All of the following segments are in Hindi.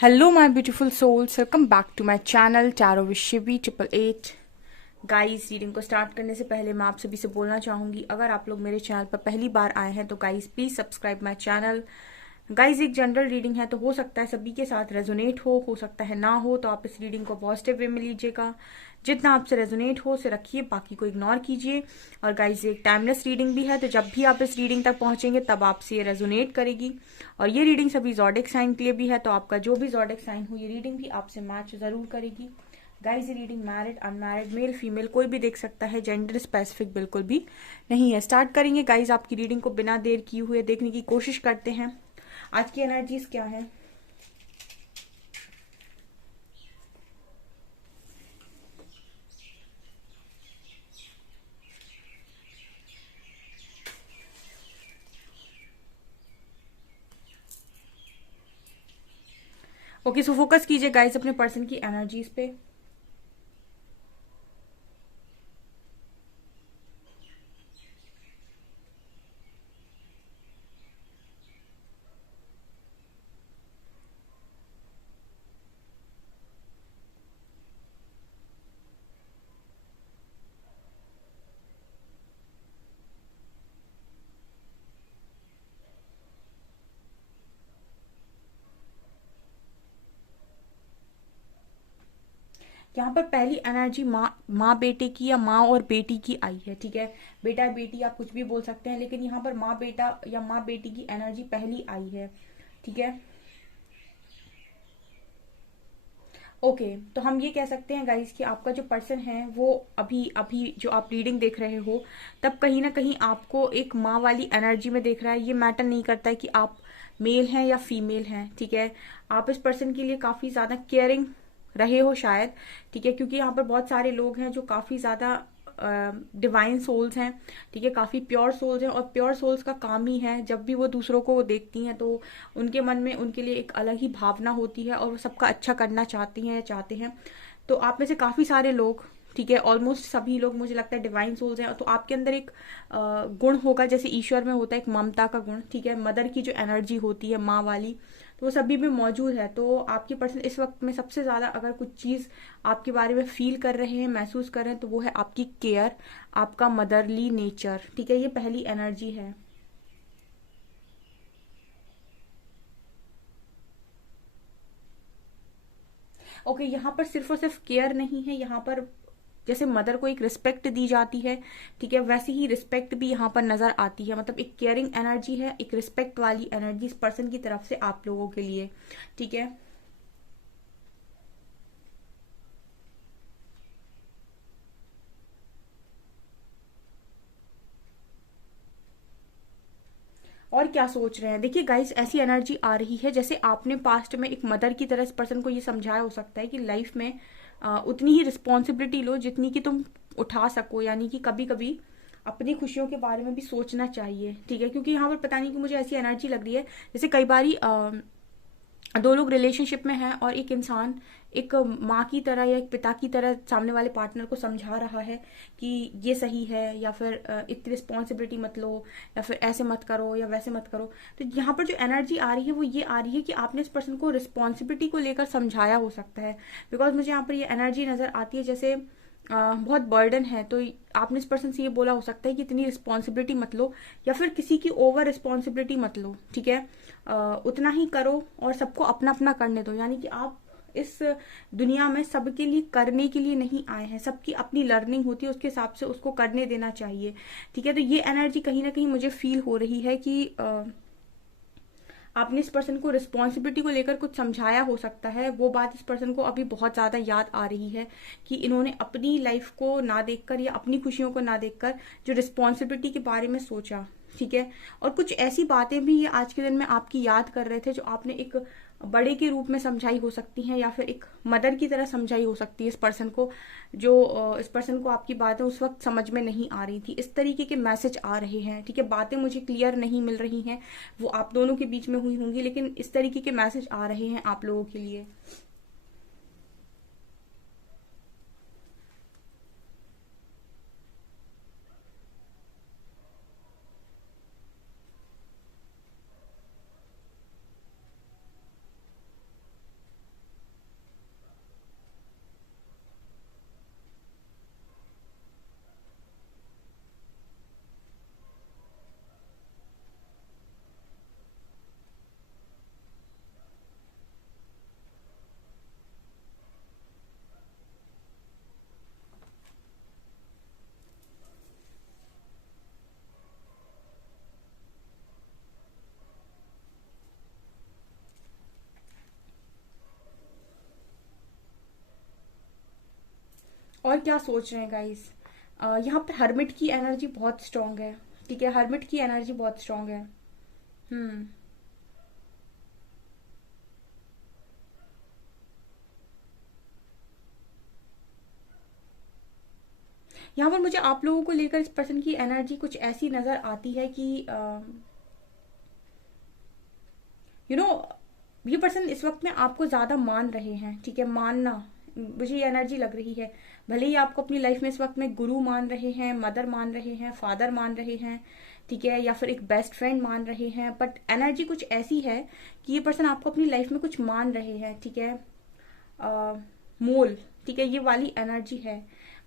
Hello, my beautiful souls. Welcome back to my channel Tarot with Shivi 888. Guys, reading को स्टार्ट करने से पहले मैं आप सभी से बोलना चाहूंगी, अगर आप लोग मेरे चैनल पर पहली बार आए हैं तो guys please subscribe my channel. Guys, एक जनरल रीडिंग है तो हो सकता है सभी के साथ रेजोनेट हो सकता है ना हो, तो आप इस रीडिंग को पॉजिटिव वे में लीजिएगा। जितना आपसे रेजोनेट हो उसे रखिए, बाकी को इग्नोर कीजिए। और गाइस, एक टाइमलेस रीडिंग भी है, तो जब भी आप इस रीडिंग तक पहुंचेंगे तब आपसे ये रेजोनेट करेगी। और ये रीडिंग सभी ज़ोडिक साइन के लिए भी है, तो आपका जो भी ज़ोडिक साइन हो ये रीडिंग भी आपसे मैच जरूर करेगी। गाइस, ये reading married unmarried male female कोई भी देख सकता है, जेंडर स्पेसिफिक बिल्कुल भी नहीं है। स्टार्ट करेंगे गाइस आपकी रीडिंग को बिना देर किए हुए देखने की कोशिश करते हैं आज की एनर्जीज क्या है। ओके, सो फोकस कीजिए गाइस अपने पर्सन की एनर्जीज पे। यहाँ पर पहली एनर्जी माँ बेटे की या माँ और बेटी की आई है। ठीक है, बेटा बेटी आप कुछ भी बोल सकते हैं, लेकिन यहाँ पर माँ बेटा या माँ बेटी की एनर्जी पहली आई है। ठीक है, ओके, तो हम ये कह सकते हैं गाइस कि आपका जो पर्सन है वो अभी अभी जो आप रीडिंग देख रहे हो तब कहीं ना कहीं आपको एक माँ वाली एनर्जी में देख रहा है। ये मैटर नहीं करता है कि आप मेल हैं या फीमेल हैं। ठीक है, आप इस पर्सन के लिए काफी ज्यादा केयरिंग रहे हो शायद। ठीक है, क्योंकि यहाँ पर बहुत सारे लोग हैं जो काफी ज्यादा डिवाइन सोल्स हैं। ठीक है, काफी प्योर सोल्स हैं, और प्योर सोल्स का काम ही है जब भी वो दूसरों को देखती हैं तो उनके मन में उनके लिए एक अलग ही भावना होती है और वो सबका अच्छा करना चाहती हैं या चाहते हैं। तो आप में से काफी सारे लोग, ठीक है, ऑलमोस्ट सभी लोग मुझे लगता है डिवाइन सोल्स हैं। तो आपके अंदर एक गुण होगा, जैसे ईश्वर में होता है एक ममता का गुण। ठीक है, मदर की जो एनर्जी होती है माँ वाली, तो वो सभी में मौजूद है। तो आपके पर्सन इस वक्त में सबसे ज्यादा अगर कुछ चीज आपके बारे में फील कर रहे हैं, महसूस कर रहे हैं, तो वो है आपकी केयर, आपका मदरली नेचर। ठीक है, ये पहली एनर्जी है। ओके, यहाँ पर सिर्फ और सिर्फ केयर नहीं है, यहाँ पर जैसे मदर को एक रिस्पेक्ट दी जाती है, ठीक है, वैसे ही रिस्पेक्ट भी यहाँ पर नजर आती है। मतलब एक केयरिंग एनर्जी है, एक रिस्पेक्ट वाली एनर्जी इस पर्सन की तरफ से आप लोगों के लिए। ठीक है, और क्या सोच रहे हैं, देखिए गाइस, ऐसी एनर्जी आ रही है जैसे आपने पास्ट में एक मदर की तरह इस पर्सन को ये समझाया हो सकता है कि लाइफ में उतनी ही रिस्पॉन्सिबिलिटी लो जितनी कि तुम उठा सको। यानी कि कभी कभी अपनी खुशियों के बारे में भी सोचना चाहिए। ठीक है, क्योंकि यहाँ पर पता नहीं कि मुझे ऐसी एनर्जी लग रही है जैसे कई बारी दो लोग रिलेशनशिप में हैं और एक इंसान एक माँ की तरह या एक पिता की तरह सामने वाले पार्टनर को समझा रहा है कि ये सही है, या फिर इतनी रिस्पॉन्सिबिलिटी मत लो, या फिर ऐसे मत करो या वैसे मत करो। तो यहाँ पर जो एनर्जी आ रही है वो ये आ रही है कि आपने इस पर्सन को रिस्पॉन्सिबिलिटी को लेकर समझाया हो सकता है। बिकॉज मुझे यहाँ पर ये एनर्जी नजर आती है जैसे बहुत बर्डन है, तो आपने इस पर्सन से ये बोला हो सकता है कि इतनी रिस्पॉन्सिबिलिटी मत लो, या फिर किसी की ओवर रिस्पॉन्सिबिलिटी मत लो। ठीक है, उतना ही करो और सबको अपना अपना करने दो। यानी कि आप इस दुनिया में सबके लिए करने के लिए नहीं आए हैं, सबकी अपनी लर्निंग होती है, उसके हिसाब से उसको करने देना चाहिए। ठीक है, तो ये एनर्जी कहीं ना कहीं मुझे फील हो रही है कि आपने इस पर्सन को रिस्पॉन्सिबिलिटी को लेकर कुछ समझाया हो सकता है। वो बात इस पर्सन को अभी बहुत ज्यादा याद आ रही है कि इन्होंने अपनी लाइफ को ना देखकर या अपनी खुशियों को ना देखकर जो रिस्पॉन्सिबिलिटी के बारे में सोचा। ठीक है, और कुछ ऐसी बातें भी ये आज के दिन में आपकी याद कर रहे थे जो आपने एक बड़े के रूप में समझाई हो सकती हैं, या फिर एक मदर की तरह समझाई हो सकती है इस पर्सन को, जो इस पर्सन को आपकी बातें उस वक्त समझ में नहीं आ रही थी। इस तरीके के मैसेज आ रहे हैं। ठीक है, बातें मुझे क्लियर नहीं मिल रही हैं, वो आप दोनों के बीच में हुई होंगी, लेकिन इस तरीके के मैसेज आ रहे हैं आप लोगों के लिए। क्या सोच रहे हैं गाइस। यहाँ पर हर्मिट की एनर्जी बहुत स्ट्रांग है। ठीक है, हर्मिट की एनर्जी बहुत स्ट्रांग है। हम्म। यहाँ पर मुझे आप लोगों को लेकर इस पर्सन की एनर्जी कुछ ऐसी नजर आती है कि यू नो ये पर्सन इस वक्त में आपको ज्यादा मान रहे हैं। ठीक है, मानना, मुझे ये एनर्जी लग रही है। भले ही आपको अपनी लाइफ में इस वक्त में गुरु मान रहे हैं, मदर मान रहे हैं, फादर मान रहे हैं, ठीक है, या फिर एक बेस्ट फ्रेंड मान रहे हैं, बट एनर्जी कुछ ऐसी है कि ये पर्सन आपको अपनी लाइफ में कुछ मान रहे हैं। ठीक है, मोल, ठीक है, ये वाली एनर्जी है।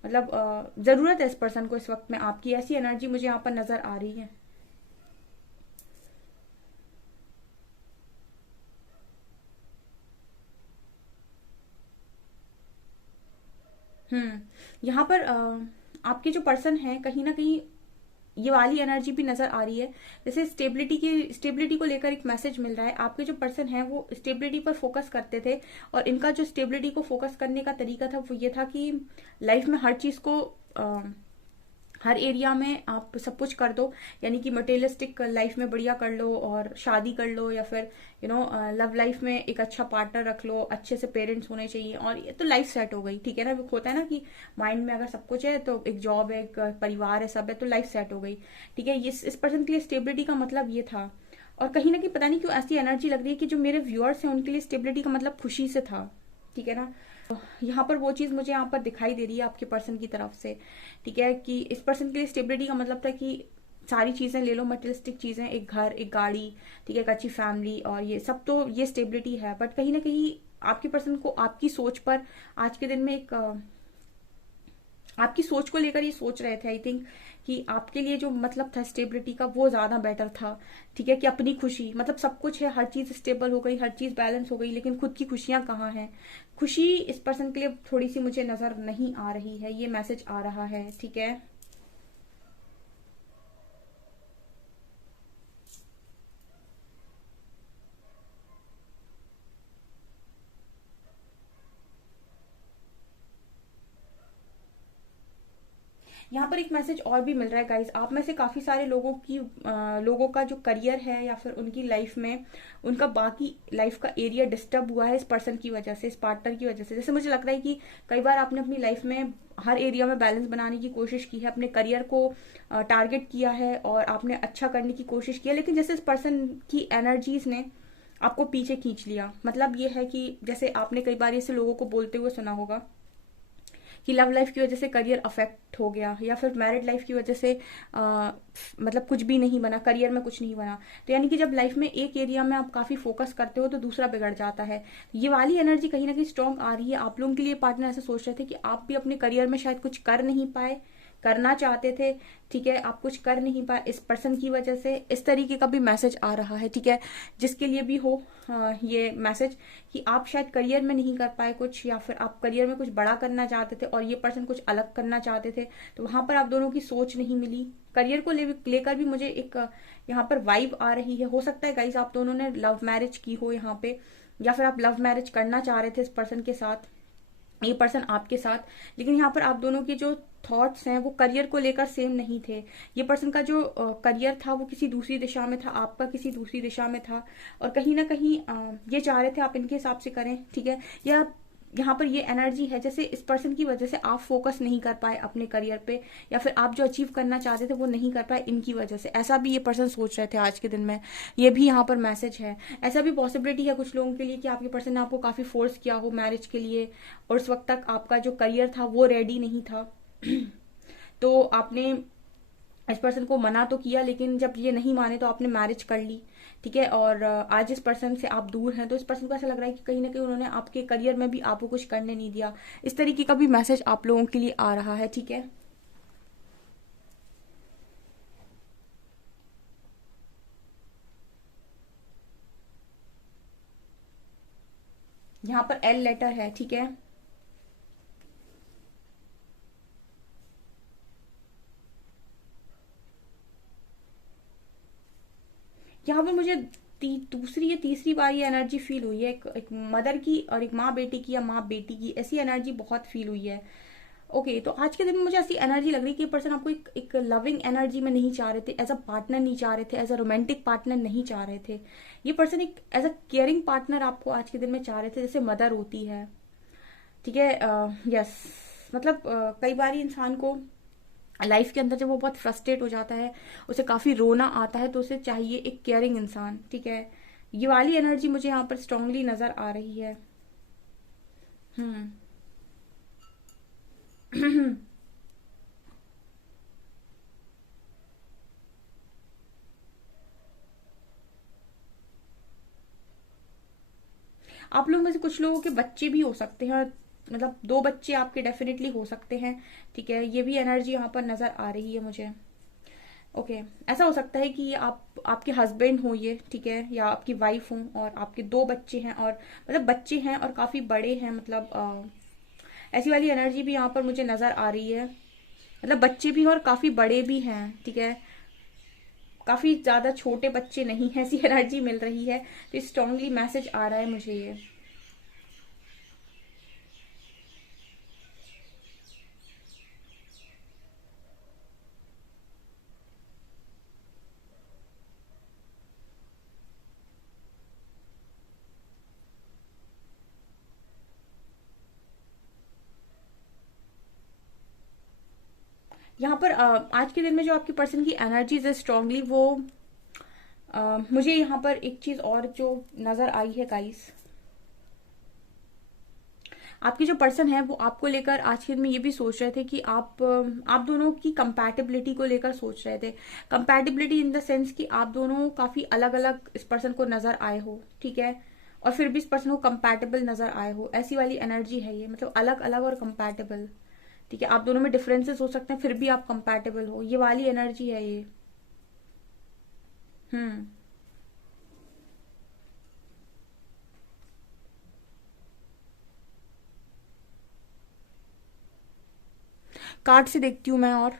मतलब जरूरत है इस पर्सन को इस वक्त में आपकी, ऐसी एनर्जी मुझे यहाँ पर नजर आ रही है। हम्म। यहाँ पर आपके जो पर्सन है कहीं ना कहीं ये वाली एनर्जी भी नजर आ रही है। जैसे स्टेबिलिटी को लेकर एक मैसेज मिल रहा है। आपके जो पर्सन है वो स्टेबिलिटी पर फोकस करते थे, और इनका जो स्टेबिलिटी को फोकस करने का तरीका था वो ये था कि लाइफ में हर चीज को हर एरिया में आप सब कुछ कर दो, यानी कि मटेरियलिस्टिक लाइफ में बढ़िया कर लो और शादी कर लो, या फिर लव लाइफ में एक अच्छा पार्टनर रख लो, अच्छे से पेरेंट्स होने चाहिए, और ये तो लाइफ सेट हो गई। ठीक है ना, होता है ना कि माइंड में अगर सब कुछ है तो एक जॉब है, एक परिवार है, सब है, तो लाइफ सेट हो गई। ठीक है, इस पर्सन के लिए स्टेबिलिटी का मतलब ये था। और कहीं ना कहीं पता नहीं क्यों ऐसी एनर्जी लग रही है कि जो मेरे व्यूअर्स हैं उनके लिए स्टेबिलिटी का मतलब खुशी से था। ठीक है ना, यहाँ पर वो चीज मुझे यहाँ पर दिखाई दे रही है आपके पर्सन की तरफ से। ठीक है, कि इस पर्सन के लिए स्टेबिलिटी का मतलब था कि सारी चीजें ले लो, मटेरियलिस्टिक चीजें, एक घर, एक गाड़ी, ठीक है, एक अच्छी फैमिली, और ये सब तो ये स्टेबिलिटी है। बट कहीं ना कहीं आपके पर्सन को आपकी सोच पर आज के दिन में एक आपकी सोच को लेकर ये सोच रहे थे, आई थिंक, कि आपके लिए जो मतलब था स्टेबिलिटी का वो ज्यादा बेटर था। ठीक है, कि अपनी खुशी, मतलब सब कुछ है, हर चीज स्टेबल हो गई, हर चीज बैलेंस हो गई, लेकिन खुद की खुशियां कहाँ हैं। खुशी इस पर्सन के लिए थोड़ी सी मुझे नजर नहीं आ रही है, ये मैसेज आ रहा है। ठीक है, यहाँ पर एक मैसेज और भी मिल रहा है गाइस। आप में से काफी सारे लोगों का जो करियर है या फिर उनकी लाइफ में उनका बाकी लाइफ का एरिया डिस्टर्ब हुआ है इस पर्सन की वजह से, इस पार्टनर की वजह से। जैसे मुझे लग रहा है कि कई बार आपने अपनी लाइफ में हर एरिया में बैलेंस बनाने की कोशिश की है, अपने करियर को टारगेट किया है और आपने अच्छा करने की कोशिश की है, लेकिन जैसे इस पर्सन की एनर्जीज ने आपको पीछे खींच लिया। मतलब ये है कि जैसे आपने कई बार ऐसे लोगों को बोलते हुए सुना होगा कि लव लाइफ की वजह से करियर अफेक्ट हो गया, या फिर मैरिड लाइफ की वजह से मतलब कुछ भी नहीं बना, करियर में कुछ नहीं बना। तो यानी कि जब लाइफ में एक एरिया में आप काफी फोकस करते हो तो दूसरा बिगड़ जाता है। ये वाली एनर्जी कहीं ना कहीं स्ट्रांग आ रही है आप लोगों के लिए। पार्टनर ऐसे सोच रहे थे कि आप भी अपने करियर में शायद कुछ कर नहीं पाए, करना चाहते थे, ठीक है, आप कुछ कर नहीं पाए इस पर्सन की वजह से। इस तरीके का भी मैसेज आ रहा है। ठीक है, जिसके लिए भी हो ये मैसेज, कि आप शायद करियर में नहीं कर पाए कुछ, या फिर आप करियर में कुछ बड़ा करना चाहते थे और ये पर्सन कुछ अलग करना चाहते थे, तो वहां पर आप दोनों की सोच नहीं मिली। करियर को लेकर भी मुझे एक यहाँ पर वाइब आ रही है। हो सकता है गाइस आप दोनों ने लव मैरिज की हो यहाँ पे, या फिर आप लव मैरिज करना चाह रहे थे इस पर्सन के साथ, ये पर्सन आपके साथ, लेकिन यहाँ पर आप दोनों के जो थॉट्स हैं वो करियर को लेकर सेम नहीं थे। ये पर्सन का जो करियर था वो किसी दूसरी दिशा में था, आपका किसी दूसरी दिशा में था, और कहीं ना कहीं ये चाह रहे थे आप इनके हिसाब से करें। ठीक है, या यहाँ पर ये एनर्जी है जैसे इस पर्सन की वजह से आप फोकस नहीं कर पाए अपने करियर पे, या फिर आप जो अचीव करना चाहते थे वो नहीं कर पाए इनकी वजह से। ऐसा भी ये पर्सन सोच रहे थे आज के दिन में, ये भी यहाँ पर मैसेज है। ऐसा भी पॉसिबिलिटी है कुछ लोगों के लिए कि आपके पर्सन ने आपको काफी फोर्स किया हो मैरिज के लिए, और उस वक्त तक आपका जो करियर था वो रेडी नहीं था तो आपने इस पर्सन को मना तो किया, लेकिन जब ये नहीं माने तो आपने मैरिज कर ली। ठीक है, और आज इस पर्सन से आप दूर हैं, तो इस पर्सन को ऐसा लग रहा है कि कहीं ना कहीं उन्होंने आपके करियर में भी आपको कुछ करने नहीं दिया। इस तरीके का भी मैसेज आप लोगों के लिए आ रहा है। ठीक है, यहाँ पर एल लेटर है। ठीक है, यहाँ पर मुझे दूसरी या तीसरी बार ये एनर्जी फील हुई है, एक मदर की और एक माँ बेटी की, या माँ बेटी की, ऐसी एनर्जी बहुत फील हुई है। ओके, तो आज के दिन में मुझे ऐसी एनर्जी लग रही है कि ये पर्सन आपको एक लविंग एनर्जी में नहीं चाह रहे थे, एज अ पार्टनर नहीं चाह रहे थे, एज अ रोमांटिक पार्टनर नहीं चाह रहे थे। ये पर्सन एक एज अ केयरिंग पार्टनर आपको आज के दिन में चाह रहे थे, जैसे मदर होती है, ठीक है। यस, मतलब कई बार इंसान को लाइफ के अंदर जब वो बहुत फ्रस्ट्रेट हो जाता है, उसे काफी रोना आता है, तो उसे चाहिए एक केयरिंग इंसान, ठीक है। ये वाली एनर्जी मुझे यहाँ पर स्ट्रांगली नजर आ रही है। हम्म। आप लोग में से कुछ लोगों के बच्चे भी हो सकते हैं, मतलब 2 बच्चे आपके डेफिनेटली हो सकते हैं, ठीक है। ये भी एनर्जी यहाँ पर नजर आ रही है मुझे। ओके, ऐसा हो सकता है कि आप आपके हस्बैंड हो ये, ठीक है, या आपकी वाइफ हो और आपके 2 बच्चे हैं, और मतलब बच्चे हैं और काफी बड़े हैं, मतलब ऐसी वाली एनर्जी भी यहाँ पर मुझे नजर आ रही है। मतलब बच्चे भी हैं और काफी बड़े भी हैं, ठीक है। काफी ज्यादा छोटे बच्चे नहीं है, ऐसी एनर्जी मिल रही है। तो स्ट्रांगली मैसेज आ रहा है मुझे ये। यहाँ पर आज के दिन में जो आपकी पर्सन की एनर्जीज है स्ट्रांगली, वो मुझे यहाँ पर एक चीज और जो नजर आई है गाइस, आपके जो पर्सन है वो आपको लेकर आज के दिन में ये भी सोच रहे थे कि आप दोनों की कंपैटिबिलिटी को लेकर सोच रहे थे। कंपैटिबिलिटी इन द सेंस कि आप दोनों काफी अलग अलग इस पर्सन को नजर आए हो, ठीक है, और फिर भी इस पर्सन को कंपैटिबल नजर आए हो, ऐसी वाली एनर्जी है ये। मतलब अलग अलग और कंपैटिबल, ठीक है। आप दोनों में डिफरेंसेस हो सकते हैं, फिर भी आप कंपैटिबल हो, ये वाली एनर्जी है ये। हम्म। कार्ड से देखती हूँ मैं, और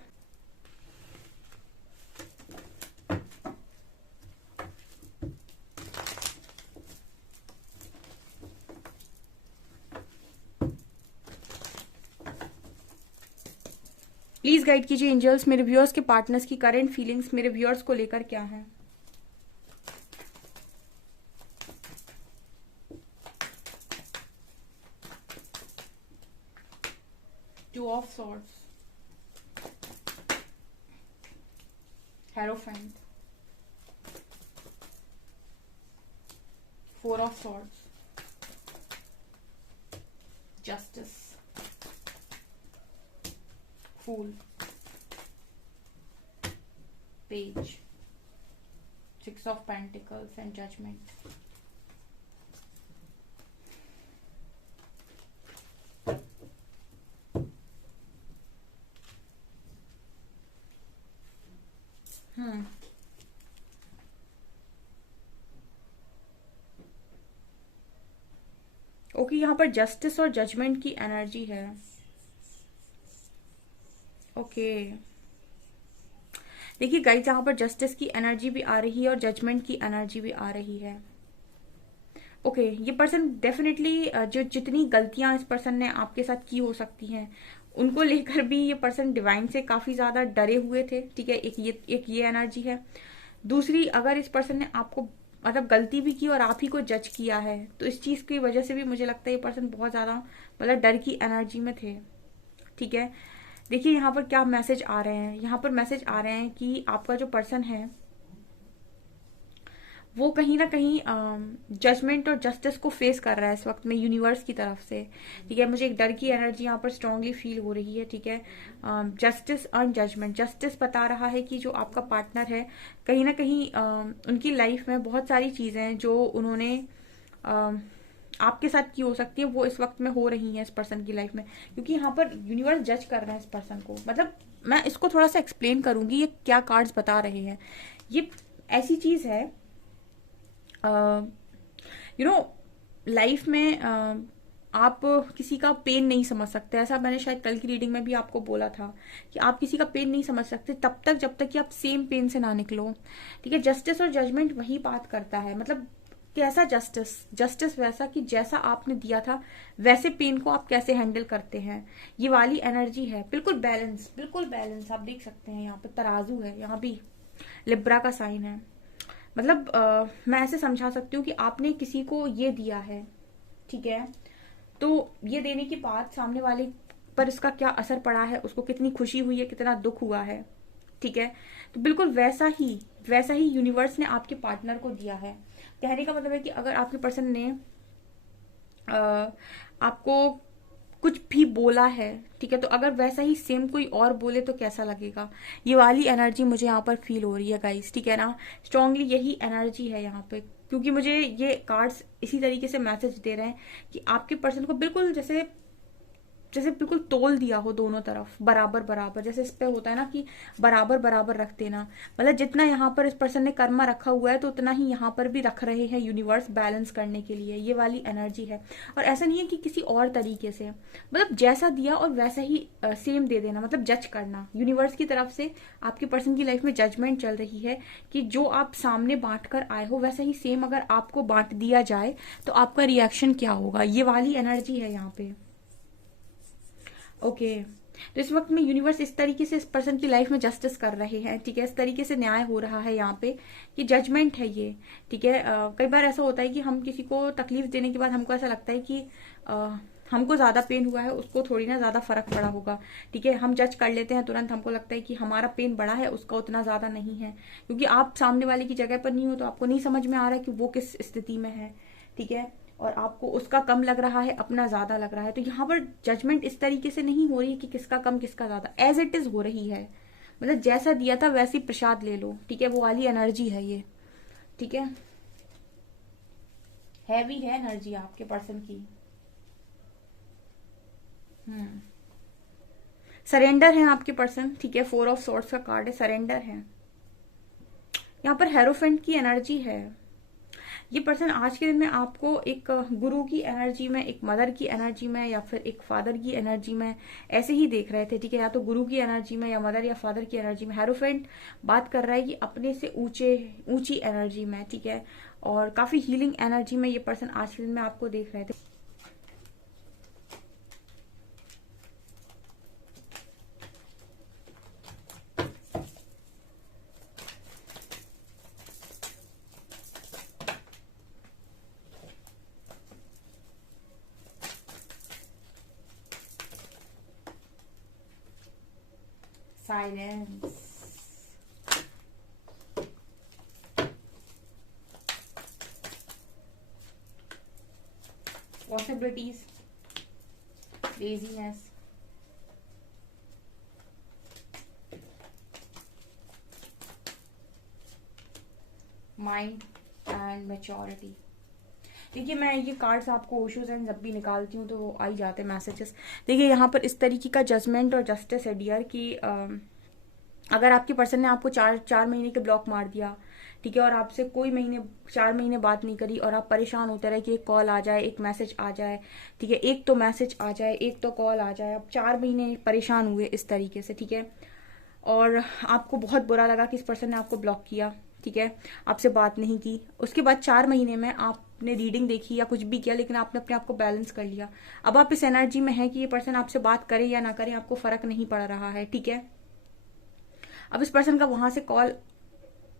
प्लीज गाइड कीजिए एंजल्स, मेरे व्यूअर्स के पार्टनर्स की करंट फीलिंग्स मेरे व्यूअर्स को लेकर क्या है। 2 of swords, hierophant, 4 of swords, justice, fool, page, 6 of pentacles and judgment. Hmm. Okay, यहाँ पर जस्टिस और जजमेंट की एनर्जी है। ओके, देखिए गाइस, यहाँ पर जस्टिस की एनर्जी भी आ रही है और जजमेंट की एनर्जी भी आ रही है। ओके, ये पर्सन डेफिनेटली जो जितनी गलतियां इस पर्सन ने आपके साथ की हो सकती हैं, उनको लेकर भी ये पर्सन डिवाइन से काफी ज्यादा डरे हुए थे, ठीक है। एक ये एनर्जी है। दूसरी, अगर इस पर्सन ने आपको मतलब गलती भी की और आप ही को जज किया है, तो इस चीज की वजह से भी मुझे लगता है ये पर्सन बहुत ज्यादा मतलब डर की एनर्जी में थे, ठीक है। देखिए यहाँ पर क्या मैसेज आ रहे हैं, यहाँ पर मैसेज आ रहे हैं कि आपका जो पर्सन है वो कहीं ना कहीं जजमेंट और जस्टिस को फेस कर रहा है इस वक्त में यूनिवर्स की तरफ से, ठीक है। मुझे एक डर की एनर्जी यहाँ पर स्ट्रांगली फील हो रही है, ठीक है। जस्टिस और जजमेंट, जस्टिस बता रहा है कि जो आपका पार्टनर है, कहीं ना कहीं उनकी लाइफ में बहुत सारी चीजें हैं जो उन्होंने आपके साथ की हो सकती है, वो इस वक्त में हो रही है इस पर्सन की लाइफ में, क्योंकि यहाँ पर यूनिवर्स जज कर रहा है इस पर्सन को। मतलब मैं इसको थोड़ा सा एक्सप्लेन करूंगी ये क्या कार्ड्स बता रहे हैं। ये ऐसी चीज है, यू नो, लाइफ में आप किसी का पेन नहीं समझ सकते। ऐसा मैंने शायद कल की रीडिंग में भी आपको बोला था कि आप किसी का पेन नहीं समझ सकते तब तक जब तक कि आप सेम पेन से ना निकलो, ठीक है। जस्टिस और जजमेंट वही बात करता है, मतलब कैसा जस्टिस, जस्टिस वैसा कि जैसा आपने दिया था वैसे पेन को आप कैसे हैंडल करते हैं, ये वाली एनर्जी है। बिल्कुल बैलेंस, बिल्कुल बैलेंस। आप देख सकते हैं यहाँ पे तराजू है, यहाँ भी लिब्रा का साइन है। मतलब मैं ऐसे समझा सकती हूँ कि आपने किसी को ये दिया है, ठीक है, तो ये देने के बाद सामने वाले पर इसका क्या असर पड़ा है, उसको कितनी खुशी हुई है, कितना दुख हुआ है, ठीक है। तो बिल्कुल वैसा ही यूनिवर्स ने आपके पार्टनर को दिया है। कहने का मतलब है कि अगर आपके पर्सन ने आपको कुछ भी बोला है, ठीक है, तो अगर वैसा ही सेम कोई और बोले तो कैसा लगेगा, ये वाली एनर्जी मुझे यहाँ पर फील हो रही है गाइस, ठीक है ना। स्ट्रांगली यही एनर्जी है यहाँ पे, क्योंकि मुझे ये कार्ड्स इसी तरीके से मैसेज दे रहे हैं कि आपके पर्सन को बिल्कुल जैसे जैसे बिल्कुल तोल दिया हो दोनों तरफ बराबर बराबर, जैसे इस पे होता है ना कि बराबर बराबर रख देना। मतलब जितना यहाँ पर इस पर्सन ने कर्मा रखा हुआ है तो उतना ही यहाँ पर भी रख रहे हैं यूनिवर्स बैलेंस करने के लिए, ये वाली एनर्जी है। और ऐसा नहीं है कि किसी और तरीके से, मतलब जैसा दिया और वैसा ही सेम दे देना, मतलब जज करना। यूनिवर्स की तरफ से आपके पर्सन की लाइफ में जजमेंट चल रही है कि जो आप सामने बांट कर आए हो वैसा ही सेम अगर आपको बांट दिया जाए तो आपका रिएक्शन क्या होगा, ये वाली एनर्जी है यहाँ पे। ओके तो इस वक्त में यूनिवर्स इस तरीके से इस पर्सन की लाइफ में जस्टिस कर रहे हैं, ठीक है, इस तरीके से न्याय हो रहा है यहाँ पे कि जजमेंट है ये, ठीक है। कई बार ऐसा होता है कि हम किसी को तकलीफ देने के बाद हमको ऐसा लगता है कि हमको ज्यादा पेन हुआ है, उसको थोड़ी ना ज्यादा फर्क पड़ा होगा, ठीक है। हम जज कर लेते हैं तुरंत, हमको लगता है कि हमारा पेन बड़ा है, उसका उतना ज्यादा नहीं है, क्योंकि आप सामने वाले की जगह पर नहीं हो तो आपको नहीं समझ में आ रहा है कि वो किस स्थिति में है, ठीक है, और आपको उसका कम लग रहा है, अपना ज्यादा लग रहा है। तो यहाँ पर जजमेंट इस तरीके से नहीं हो रही है कि किसका कम किसका ज्यादा, एज इट इज हो रही है। मतलब जैसा दिया था वैसी प्रसाद ले लो, ठीक है, वो वाली एनर्जी है ये, ठीक है। हैवी है एनर्जी आपके पर्सन की। सरेंडर है आपके पर्सन, ठीक है, 4 ऑफ सॉर्ड्स का कार्ड है, सरेंडर है। यहाँ पर हेरोफेंट की एनर्जी है। ये पर्सन आज के दिन में आपको एक गुरु की एनर्जी में, एक मदर की एनर्जी में या फिर एक फादर की एनर्जी में ऐसे ही देख रहे थे, ठीक है, या तो गुरु की एनर्जी में या मदर या फादर की एनर्जी में। हेरोफेंट बात कर रहा है कि अपने से ऊंची एनर्जी में, ठीक है, और काफी हीलिंग एनर्जी में ये पर्सन आज के दिन में आपको देख रहे थे। Silence, possibilities, laziness, mind and maturity. देखिए मैं ये कार्ड्स आपको ओशोज एंड जब भी निकालती हूँ तो वो आ ही जाते हैं मैसेजेस। देखिए यहाँ पर इस तरीके का जजमेंट और जस्टिस है डियर कि अगर आपके पर्सन ने आपको चार महीने के ब्लॉक मार दिया, ठीक है, और आपसे कोई 4 महीने बात नहीं करी और आप परेशान होते रहे कि एक कॉल आ जाए, एक मैसेज आ जाए, ठीक है, एक तो मैसेज आ जाए, एक तो कॉल आ जाए, आप 4 महीने परेशान हुए इस तरीके से, ठीक है, और आपको बहुत बुरा लगा कि इस पर्सन ने आपको ब्लॉक किया, ठीक है, आपसे बात नहीं की। उसके बाद 4 महीने में आपने रीडिंग देखी या कुछ भी किया, लेकिन आपने अपने आप को बैलेंस कर लिया। अब आप इस एनर्जी में है कि ये पर्सन आपसे बात करे या ना करे आपको फर्क नहीं पड़ रहा है, ठीक है। अब इस पर्सन का वहां से कॉल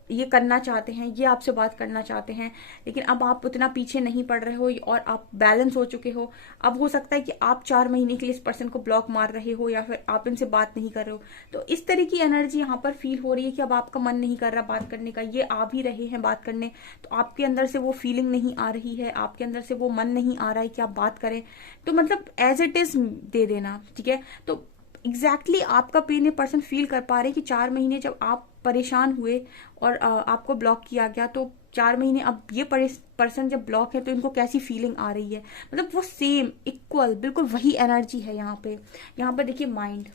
ये करना चाहते हैं, ये आपसे बात करना चाहते हैं, लेकिन अब आप उतना पीछे नहीं पड़ रहे हो और आप बैलेंस हो चुके हो। अब हो सकता है कि आप 4 महीने के लिए इस पर्सन को ब्लॉक मार रहे हो या फिर आप इनसे बात नहीं कर रहे हो। तो इस तरह की एनर्जी यहाँ पर फील हो रही है कि अब आपका मन नहीं कर रहा बात करने का। ये आ भी रहे हैं बात करने तो आपके अंदर से वो फीलिंग नहीं आ रही है, आपके अंदर से वो मन नहीं आ रहा है कि आप बात करें। तो मतलब एज इट इज दे देना, ठीक है। तो एग्जैक्टली आपका पेन ये पर्सन फील कर पा रहे कि 4 महीने जब आप परेशान हुए और आपको ब्लॉक किया गया, तो 4 महीने अब ये पर्सन जब ब्लॉक है तो इनको कैसी फीलिंग आ रही है। मतलब वो सेम इक्वल बिल्कुल वही एनर्जी है यहाँ पे। यहाँ पर देखिए माइंड,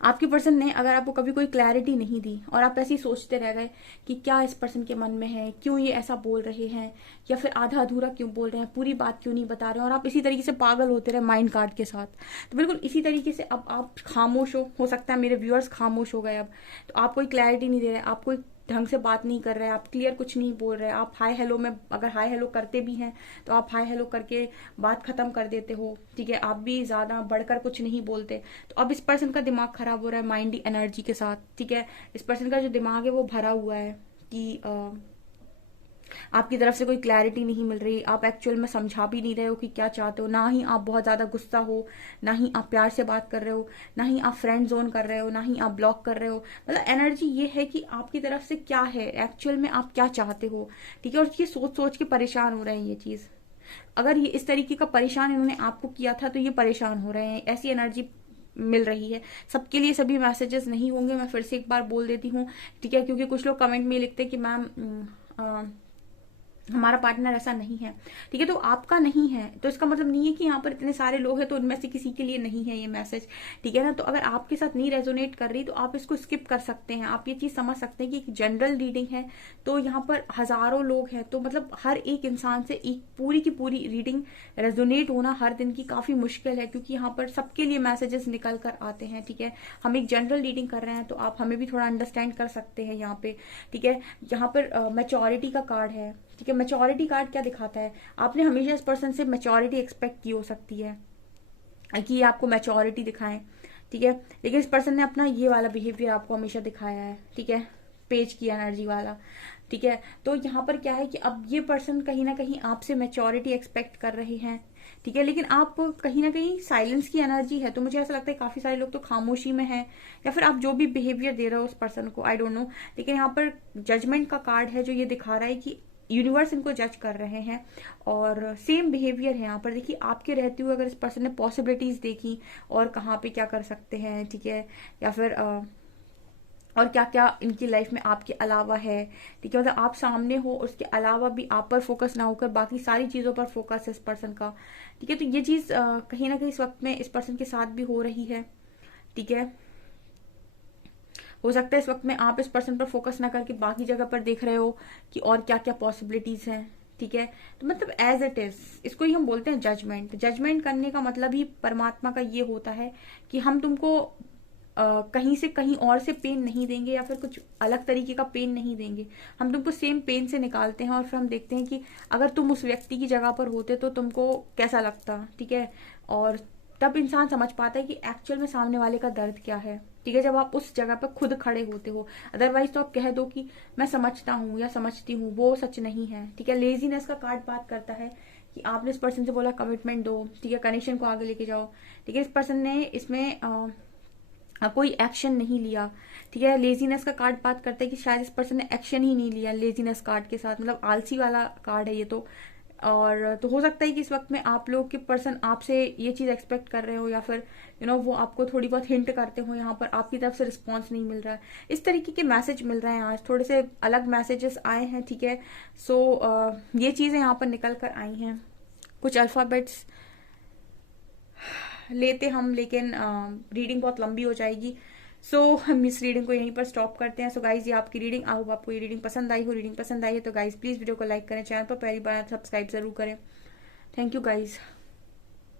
आपके पर्सन ने अगर आपको कभी कोई क्लैरिटी नहीं दी और आप ऐसे ही सोचते रह गए कि क्या इस पर्सन के मन में है, क्यों ये ऐसा बोल रहे हैं, या फिर आधा अधूरा क्यों बोल रहे हैं, पूरी बात क्यों नहीं बता रहे हैं, और आप इसी तरीके से पागल होते रहे माइंड कार्ड के साथ। तो बिल्कुल इसी तरीके से अब आप खामोश हो सकता है मेरे व्यूअर्स खामोश हो गए अब, तो आप कोई क्लैरिटी नहीं दे रहे, आप कोई ढंग से बात नहीं कर रहे हैं, आप क्लियर कुछ नहीं बोल रहे, आप हाय हेलो में अगर हाय हेलो करते भी हैं तो आप हाय हेलो करके बात खत्म कर देते हो, ठीक है, आप भी ज्यादा बढ़कर कुछ नहीं बोलते। तो अब इस पर्सन का दिमाग खराब हो रहा है माइंडी एनर्जी के साथ, ठीक है। इस पर्सन का जो दिमाग है वो भरा हुआ है कि आपकी तरफ से कोई क्लैरिटी नहीं मिल रही, आप एक्चुअल में समझा भी नहीं रहे हो कि क्या चाहते हो, ना ही आप बहुत ज्यादा गुस्सा हो, ना ही आप प्यार से बात कर रहे हो, ना ही आप फ्रेंड जोन कर रहे हो, ना ही आप ब्लॉक कर रहे हो। मतलब एनर्जी ये है कि आपकी तरफ से क्या है, एक्चुअल में आप क्या चाहते हो, ठीक है। और ये सोच सोच के परेशान हो रहे हैं ये चीज। अगर ये इस तरीके का परेशान इन्होंने आपको किया था तो ये परेशान हो रहे हैं, ऐसी एनर्जी मिल रही है। सबके लिए सभी मैसेजेस नहीं होंगे, मैं फिर से एक बार बोल देती हूँ, ठीक है, क्योंकि कुछ लोग कमेंट में लिखते हैं कि मैम हमारा पार्टनर ऐसा नहीं है, ठीक है। तो आपका नहीं है तो इसका मतलब नहीं है कि यहाँ पर इतने सारे लोग हैं तो उनमें से किसी के लिए नहीं है ये मैसेज, ठीक है ना। तो अगर आपके साथ नहीं रेजोनेट कर रही तो आप इसको स्किप कर सकते हैं। आप ये चीज समझ सकते हैं कि एक जनरल रीडिंग है, तो यहाँ पर हजारों लोग हैं, तो मतलब हर एक इंसान से एक पूरी की पूरी रीडिंग रेजोनेट होना हर दिन की काफी मुश्किल है, क्योंकि यहाँ पर सबके लिए मैसेजेस निकल कर आते हैं, ठीक है। हम एक जनरल रीडिंग कर रहे हैं तो आप हमें भी थोड़ा अंडरस्टैंड कर सकते हैं यहाँ पे, ठीक है। यहाँ पर मैच्योरिटी का कार्ड है, ठीक है। मैच्योरिटी कार्ड क्या दिखाता है, आपने हमेशा इस पर्सन से मैच्योरिटी एक्सपेक्ट की हो सकती है कि ये आपको मैच्योरिटी दिखाएं, ठीक है। लेकिन इस पर्सन ने अपना ये वाला बिहेवियर आपको हमेशा दिखाया है, ठीक है, पेज की एनर्जी वाला, ठीक है। तो यहाँ पर क्या है कि अब ये पर्सन कहीं ना कहीं आपसे मैच्योरिटी एक्सपेक्ट कर रहे हैं, ठीक है। लेकिन आप कहीं ना कहीं साइलेंस की एनर्जी है, तो मुझे ऐसा लगता है काफी सारे लोग तो खामोशी में है, या फिर आप जो भी बिहेवियर दे रहे हो उस पर्सन को, आई डोंट नो। लेकिन यहाँ पर जजमेंट का कार्ड है जो ये दिखा रहा है कि यूनिवर्स इनको जज कर रहे हैं, और सेम बिहेवियर है यहाँ पर। देखिए आपके रहते हुए अगर इस पर्सन ने पॉसिबिलिटीज देखी और कहाँ पे क्या कर सकते हैं, ठीक है, या फिर और क्या क्या इनकी लाइफ में आपके अलावा है, ठीक है। मतलब आप सामने हो, उसके अलावा भी आप पर फोकस ना होकर बाकी सारी चीजों पर फोकस है इस पर्सन का, ठीक है। तो ये चीज कहीं ना कहीं इस वक्त में इस पर्सन के साथ भी हो रही है, ठीक है। हो सकता है इस वक्त में आप इस पर्सन पर फोकस ना करके बाकी जगह पर देख रहे हो कि और क्या क्या पॉसिबिलिटीज हैं, ठीक है। तो मतलब एज इट इज, इसको ही हम बोलते हैं जजमेंट। जजमेंट करने का मतलब ही परमात्मा का ये होता है कि हम तुमको कहीं से कहीं और से पेन नहीं देंगे, या फिर कुछ अलग तरीके का पेन नहीं देंगे, हम तुमको सेम पेन से निकालते हैं, और फिर हम देखते हैं कि अगर तुम उस व्यक्ति की जगह पर होते तो तुमको कैसा लगता, ठीक है। और तब इंसान समझ पाता है कि एक्चुअल में सामने वाले का दर्द क्या है, ठीक है, जब आप उस जगह पर खुद खड़े होते हो। अदरवाइज तो आप कह दो कि मैं समझता हूँ या समझती हूँ, वो सच नहीं है, ठीक है। लेजीनेस का कार्ड बात करता है कि आपने इस पर्सन से बोला कमिटमेंट दो, ठीक है, कनेक्शन को आगे लेके जाओ, ठीक है। इस पर्सन ने इसमें कोई एक्शन नहीं लिया, ठीक है। लेजीनेस का कार्ड बात करता है कि शायद इस पर्सन ने एक्शन ही नहीं लिया लेजीनेस कार्ड के साथ, मतलब आलसी वाला कार्ड है ये तो। और तो हो सकता है कि इस वक्त में आप लोग के पर्सन आपसे ये चीज एक्सपेक्ट कर रहे हो, या फिर वो आपको थोड़ी बहुत हिंट करते हो, यहाँ पर आपकी तरफ से रिस्पॉन्स नहीं मिल रहा है, इस तरीके के मैसेज मिल रहे हैं। आज थोड़े से अलग मैसेजेस आए हैं, ठीक है। सो ये चीजें यहाँ पर निकल कर आई हैं। कुछ अल्फाबेट्स लेते हम, लेकिन रीडिंग बहुत लंबी हो जाएगी, सो हम इस रीडिंग को यहीं पर स्टॉप करते हैं। सो गाइज ये आपकी रीडिंग, आई होप आपको ये रीडिंग पसंद आई हो। रीडिंग पसंद आई है तो गाइज प्लीज वीडियो को लाइक करें, चैनल पर पहली बार सब्सक्राइब जरूर करें। Thank you guys.